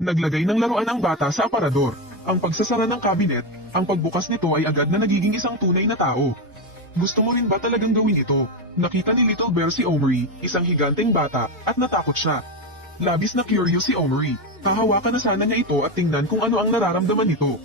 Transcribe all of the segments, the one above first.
Naglagay ng laruan ang bata sa aparador. Ang pagsasara ng kabinet, ang pagbukas nito ay agad na nagiging isang tunay na tao. Gusto mo rin ba talagang gawin ito? Nakita ni Little Bear si Omri, isang higanteng bata, at natakot siya. Labis na curious si Omri. Hahawakan na sana niya ito at tingnan kung ano ang nararamdaman nito.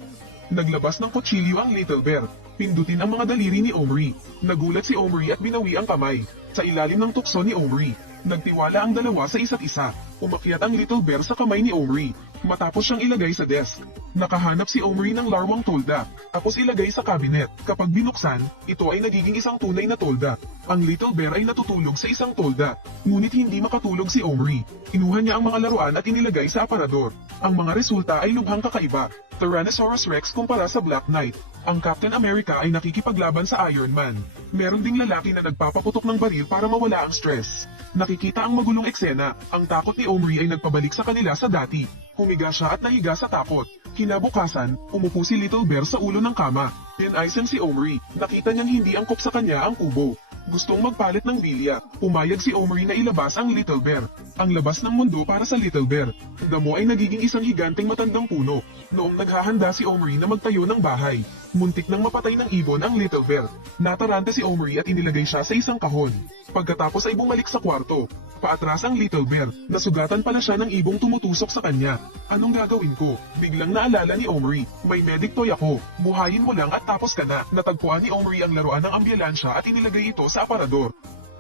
Naglabas ng kutsilyo ang Little Bear. Pindutin ang mga daliri ni Omri. Nagulat si Omri at binawi ang kamay. Sa ilalim ng tukso ni Omri, nagtiwala ang dalawa sa isa't isa. Umakyat ang Little Bear sa kamay ni Omri. Matapos siyang ilagay sa desk, nakahanap si Omri ng larwang tolda, tapos ilagay sa cabinet. Kapag binuksan, ito ay nagiging isang tunay na tolda. Ang Little Bear ay natutulog sa isang tolda, ngunit hindi makatulog si Omri. Kinuha niya ang mga laruan at inilagay sa aparador. Ang mga resulta ay lubhang kakaiba. Tyrannosaurus Rex kumpara sa Black Knight. Ang Captain America ay nakikipaglaban sa Iron Man. Meron ding lalaki na nagpapaputok ng baril para mawala ang stress. Nakikita ang magulong eksena. Ang takot ni Omri ay nagpabalik sa kanila sa dati. Humiga siya at nahiga sa takot. Kinabukasan, umupo si Little Bear sa ulo ng kama. Tinaysan si Omri. Nakita niyang hindi angkop sa kanya ang kubo. Gustong magpalit ng bilya. Pumayag si Omri na ilabas ang Little Bear. Ang labas ng mundo para sa Little Bear. Damo ay nagiging isang higanteng matandang puno. Noong naghahanda si Omri na magtayo ng bahay, muntik nang mapatay ng ibon ang Little Bear. Nataranta si Omri at inilagay siya sa isang kahon. Pagkatapos ay bumalik sa kwarto. Paatras ang Little Bear. Nasugatan pala siya ng ibong tumutusok sa kanya. Anong gagawin ko? Biglang naalala ni Omri. May medic toy ako. Buhayin mo lang at tapos ka na. Natagpuan ni Omri ang laruan ng ambulansya at inilagay ito sa aparador.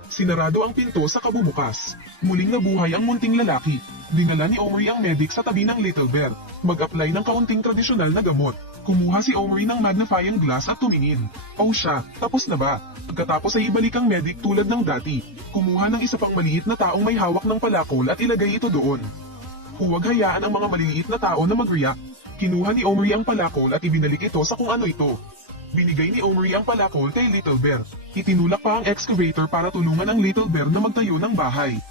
Sinarado ang pinto sa kabumukas. Muling nabuhay ang munting lalaki. Dinala ni Omri ang medic sa tabi ng Little Bear. Mag-apply ng kaunting tradisyonal na gamot. Kumuha si Omri ng magnifying glass at tumingin. Oh siya, tapos na ba? Pagkatapos ay ibalik ang medic tulad ng dati. Kumuha ng isa pang maliit na taong may hawak ng palakol at ilagay ito doon. Huwag hayaan ang mga maliliit na tao na mag-react. Kinuha ni Omri ang palakol at ibinalik ito sa kung ano ito. Binigay ni Omri ang palakol kay Little Bear. Itinulak pa ang excavator para tulungan ang Little Bear na magtayo ng bahay.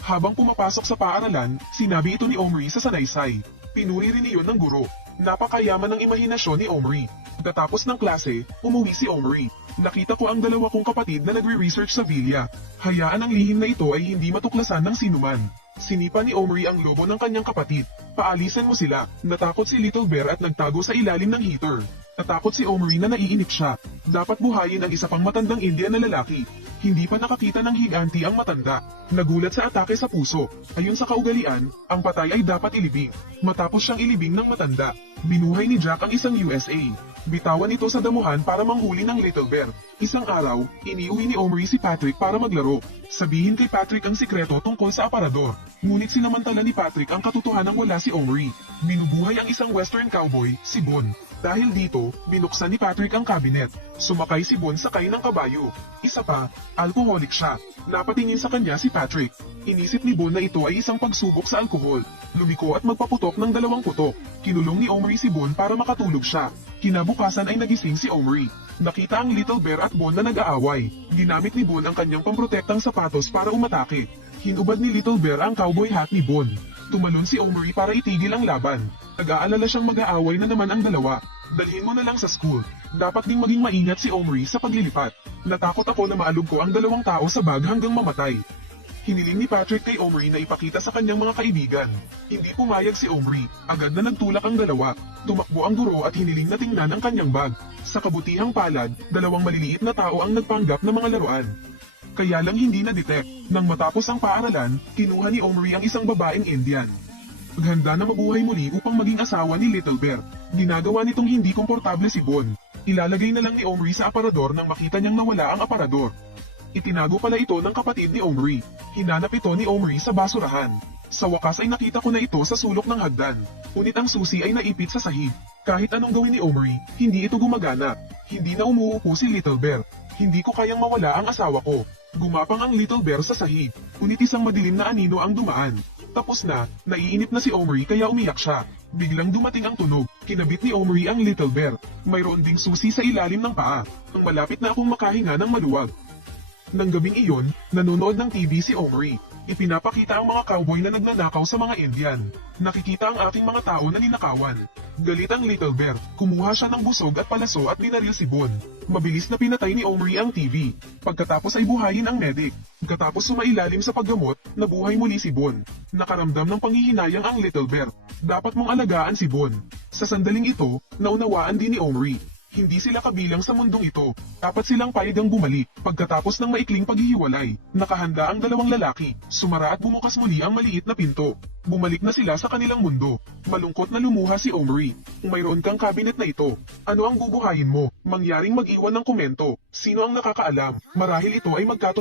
Habang pumapasok sa paaralan, sinabi ito ni Omri sa sanaysay. Pinuri rin iyon ng guro. Napakayaman ng imahinasyon ni Omri. Pagkatapos ng klase, umuwi si Omri. Nakita ko ang dalawa kong kapatid na nagre-research sa villa. Hayaan ang lihim na ito ay hindi matuklasan ng sinuman. Sinipa ni Omri ang lobo ng kanyang kapatid. Paalisan mo sila. Natakot si Little Bear at nagtago sa ilalim ng heater. Natakot si Omri na naiinip siya. Dapat buhayin ang isa pang matandang Indian na lalaki. Hindi pa nakakita ng higanti ang matanda. Nagulat sa atake sa puso. Ayon sa kaugalian, ang patay ay dapat ilibing. Matapos siyang ilibing ng matanda, binuhay ni Jack ang isang USA. Bitawan ito sa damuhan para manghuli ng Little Bear. Isang araw, iniuwi ni Omri si Patrick para maglaro. Sabihin kay Patrick ang sikreto tungkol sa aparador. Ngunit sinamantala ni Patrick ang katotohanang wala si Omri. Binubuhay ang isang western cowboy, si Bon. Dahil dito, binuksan ni Patrick ang cabinet. Sumakay si Bon sakay ng kabayo. Isa pa, alcoholic siya. Napatingin sa kanya si Patrick. Inisip ni Bon na ito ay isang pagsubok sa alkohol. Lumiko at magpaputok ng 2 putok. Kinulong ni Omri si Bon para makatulog siya. Kinabukasan ay nagising si Omri. Nakita ang Little Bear at Bon na nag-aaway. Ginamit ni Bon ang kanyang pamprotektang sapatos para umatake. Hinubad ni Little Bear ang cowboy hat ni Bon. Tumalon si Omri para itigil ang laban. Nag-aalala siyang mag-aaway na naman ang dalawa. Dalhin mo na lang sa school. Dapat ding maging maingat si Omri sa paglilipat. Natakot ako na maalog ko ang 2 tao sa bag hanggang mamatay. Hiniling ni Patrick kay Omri na ipakita sa kanyang mga kaibigan. Hindi pumayag si Omri. Agad na nagtulak ang dalawa. Tumakbo ang guro at hiniling na tingnan ang kanyang bag. Sa kabutihang palad, 2 maliliit na tao ang nagpanggap ng mga laruan. Kaya lang hindi na-detect. Nang matapos ang paaralan, kinuha ni Omri ang isang babaeng Indian. Paghanda na mabuhay muli upang maging asawa ni Little Bear. Ginagawa nitong hindi komportable si Bon. Ilalagay na lang ni Omri sa aparador nang makita niyang nawala ang aparador. Itinago pala ito ng kapatid ni Omri. Hinanap ito ni Omri sa basurahan. Sa wakas ay nakita ko na ito sa sulok ng hagdan. Ngunit ang susi ay naipit sa sahig. Kahit anong gawin ni Omri, hindi ito gumagana. Hindi na umuupo si Little Bear. Hindi ko kayang mawala ang asawa ko. Gumapang ang Little Bear sa sahig. Ngunit isang madilim na anino ang dumaan. Tapos na, naiinip na si Omri kaya umiyak siya. Biglang dumating ang tunog. Kinabit ni Omri ang Little Bear. Mayroon ding susi sa ilalim ng paa. Ang malapit na akong makahinga ng maluwag. Nang gabing iyon, nanonood ng TV si Omri. Ipinapakita ang mga cowboy na nagnanakaw sa mga Indian. Nakikita ang aking mga tao na ninakawan. Galit ang Little Bear, kumuha siya ng busog at palaso at binaril si Bon. Mabilis na pinatay ni Omri ang TV. Pagkatapos ay buhayin ang medic. Katapos sumailalim sa paggamot, nabuhay muli si Bon. Nakaramdam ng panghihinayang ang Little Bear. Dapat mong alagaan si Bon. Sa sandaling ito, naunawaan din ni Omri. Hindi sila kabilang sa mundong ito. Dapat silang payagang bumalik. Pagkatapos ng maikling paghihiwalay, nakahanda ang dalawang lalaki. Sumara at bumukas muli ang maliit na pinto. Bumalik na sila sa kanilang mundo. Malungkot na lumuha si Omri. Kung mayroon kang cabinet na ito, ano ang bubuhayin mo? Mangyaring mag-iwan ng komento. Sino ang nakakaalam? Marahil ito ay magkatotoo.